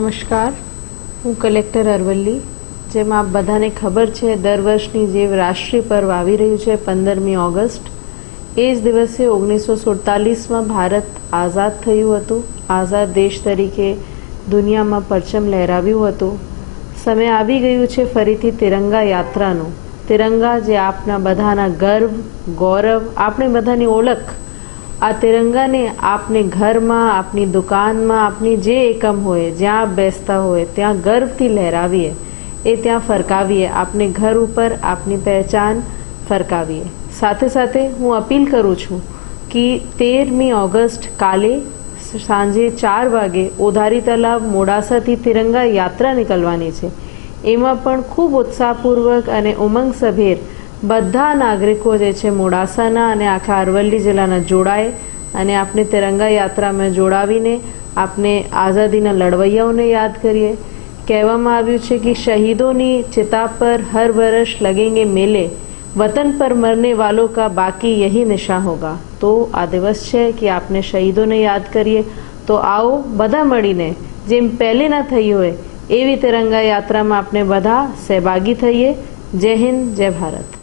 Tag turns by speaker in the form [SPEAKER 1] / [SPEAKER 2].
[SPEAKER 1] નમસ્કાર હું કલેક્ટર અરવલ્લી જેમાં આપ બધાને ખબર છે દર વર્ષની જે રાષ્ટ્રીય પર્વ આવી રહ્યું છે પંદરમી ઓગસ્ટ એ જ દિવસે ઓગણીસો સુડતાલીસમાં ભારત આઝાદ થયું હતું આઝાદ દેશ તરીકે દુનિયામાં પરચમ લહેરાવ્યું હતું સમય આવી ગયું છે ફરીથી તિરંગા યાત્રાનું તિરંગા જે આપના બધાના ગર્વ ગૌરવ આપણે બધાની ઓળખ આ તિરંગાને આપને ઘરમાં આપની દુકાનમાં આપની જે એકમ હોય જ્યાં બેસતા હોય ત્યાં ગર્વથી લહેરાવીએ એ ત્યાં ફરકાવીએ આપને ઘર ઉપર આપની પહેચાન ફરકાવીએ સાથે સાથે હું અપીલ કરું છું કે તેરમી ઓગસ્ટ કાલે સાંજે ચાર વાગે ઓધારી તલાવ મોડાસાથી તિરંગા યાત્રા નીકળવાની છે એમાં પણ ખૂબ ઉત્સાહપૂર્વક અને ઉમંગ સભેર બધા નાગરિકો જે છે મોડાસાના અને આખા અરવલ્લી જિલ્લાના જોડાય અને આપની તિરંગા યાત્રામાં જોડાવીને આપણે આઝાદીના લડવૈયાઓને યાદ કરીએ કહેવામાં આવ્યું છે કે શહીદોની ચિતા પર હર વર્ષ લગેંગે મેલે વતન પર મરને વાલો કા બાકી યહી નિશા હોગા તો આ દિવસ છે કે આપને શહીદોને યાદ કરીએ તો આવો બધા મળીને જેમ પહેલેના ના થઈ હોય એવી તિરંગા યાત્રામાં આપણે બધા સહભાગી થઈએ જય હિન્દ જય ભારત